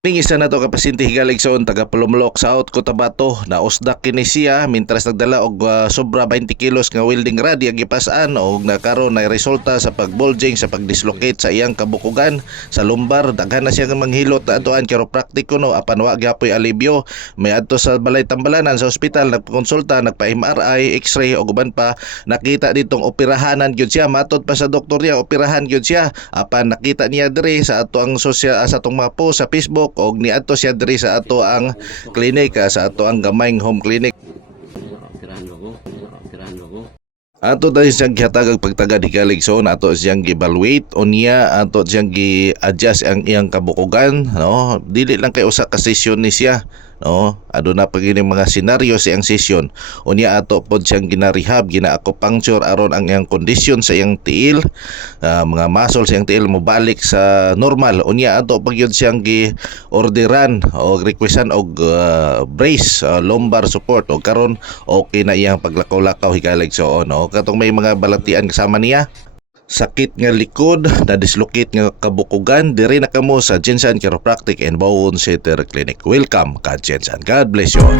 Ning isa na to ka pasyente higaligson taga Palumlok South Cotabato na usdak kini siya mintras nagdala og sobra 20 kilos nga welding rod ang gipas-an og nakaron na resulta sa pagbulging sa pagdislocate sa iyang kabukugan sa lumbar. Daghan na siya nga manghilot na atoan chiropractic kuno apan wa gyapoy alibyo. May adto sa balay tambalanan sa ospital nagkonsulta, nagpa-MRI, X-ray og uban pa nakita ditong operahanan gyud siya. Matod pa sa doktor niya operahan gyud siya apan nakita niya diri sa ato ang sa atong mga post sa Facebook og niadto siya diri sa ato ang clinic, sa ato ang gamayng home clinic. Ato dahil siyang gihatag ang pagtagad higaligson, ato siyang gi-evaluate unya, ato siyang gi-adjust ang iyang kabukugan, no? Dili lang kay usa ka session ni siya, no? Aduna pa gini mga senaryo sa iyang session. Unya ato pod siyang gina-rehab, gina-acupuncture aron ang iyang kondisyon sa iyang tiil, mga muscle sa iyang tiil mo balik sa normal. Unya ato pa gyud siyang gi-orderan o requestan og brace, lumbar support, og karon okay na iyang paglakaw-lakaw higaligson, no? Katong may mga balatian kasama niya, sakit nga likod, na dislocate nga kabukugan, diri na kamo sa Jensen Chiropractic and Bone Center Clinic. Welcome ka Jensen. God bless you all.